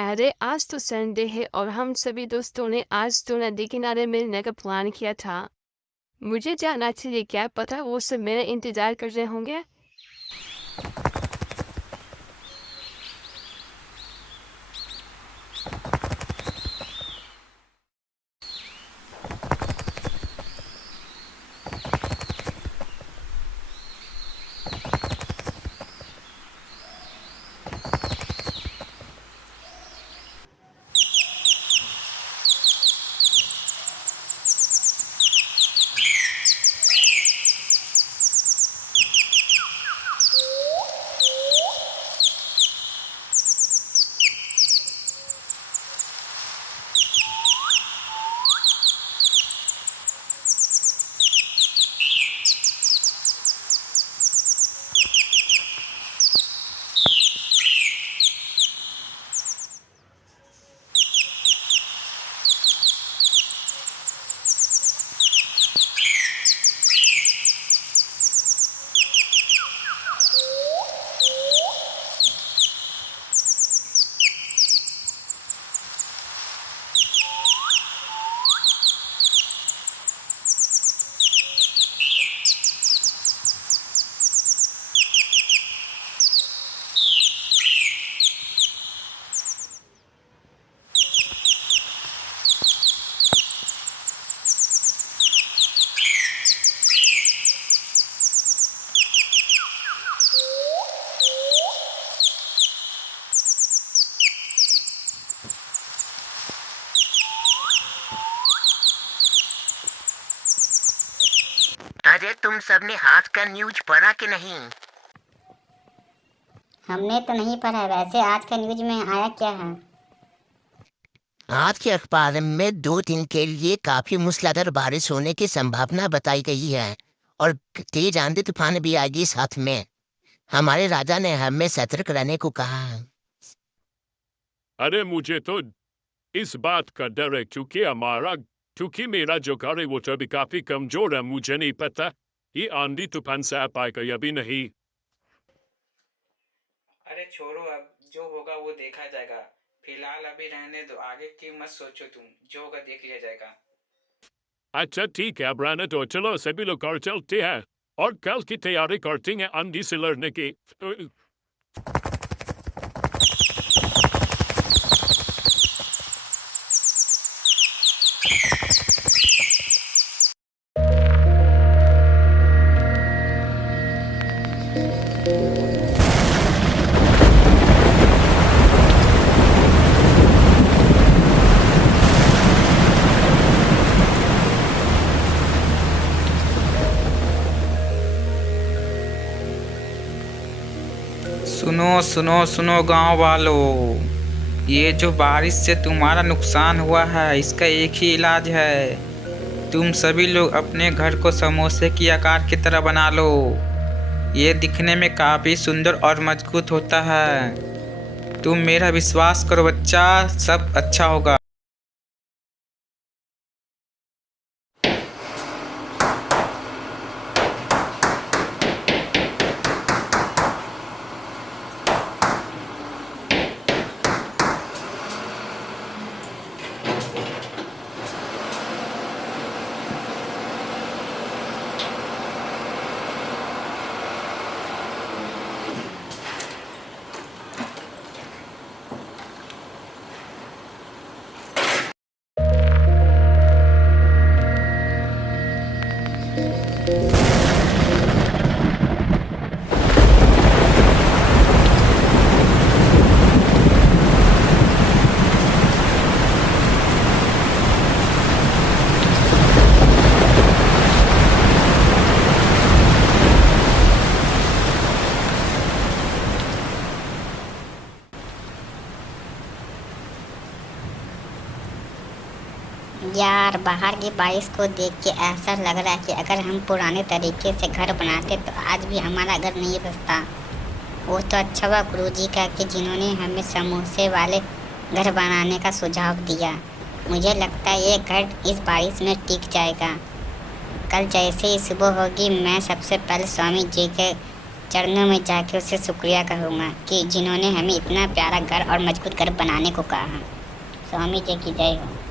अरे आज तो संडे है और हम सभी दोस्तों ने आज तो नदी किनारे मिलने का प्लान किया था। मुझे जाना चाहिए, क्या पता वो सब मेरा इंतजार कर रहे होंगे। अरे तुम सबने आज का न्यूज पढ़ा कि नहीं? हमने तो नहीं पढ़ा। वैसे आज का न्यूज में आया क्या है? आज के अखबार में 2 दिन के लिए काफी मूसलाधार बारिश होने की संभावना बताई गई है और तेज आंधी तूफान भी आएगी साथ में। हमारे राजा ने हमें सतर्क रहने को कहा है। अरे मुझे तो इस बात का डर है क्योंकि मेरा जो घर है वो तो अभी काफी कमजोर है। मुझे नहीं पता ये आंधी तूफान से आ पाएगा या भी नहीं। अरे छोड़ो, अब जो होगा वो देखा जाएगा। फिलहाल अभी रहने दो, आगे की मत सोचो, तुम जो होगा देख लिया जाएगा। अच्छा ठीक है, अब रहने दो, चलो सभी लोग घर चलते हैं और कल की तैयारी करते हैं आंधी से लड़ने की। सुनो सुनो सुनो गांव वालों, ये जो बारिश से तुम्हारा नुकसान हुआ है इसका एक ही इलाज है। तुम सभी लोग अपने घर को समोसे की आकार की तरह बना लो। ये दिखने में काफ़ी सुंदर और मजबूत होता है। तुम मेरा विश्वास करो बच्चा, सब अच्छा होगा। यार, बाहर की बारिश को देख के ऐसा लग रहा है कि अगर हम पुराने तरीके से घर बनाते तो आज भी हमारा घर नहीं बसता। वो तो अच्छा हुआ गुरुजी का कि जिन्होंने हमें समोसे वाले घर बनाने का सुझाव दिया। मुझे लगता है ये घर इस बारिश में टिक जाएगा। कल जैसे ही सुबह होगी मैं सबसे पहले स्वामी जी के चरणों में जाके उससे शुक्रिया करूँगा कि जिन्होंने हमें इतना प्यारा घर और मजबूत घर बनाने को कहा। स्वामी जी की जय हो।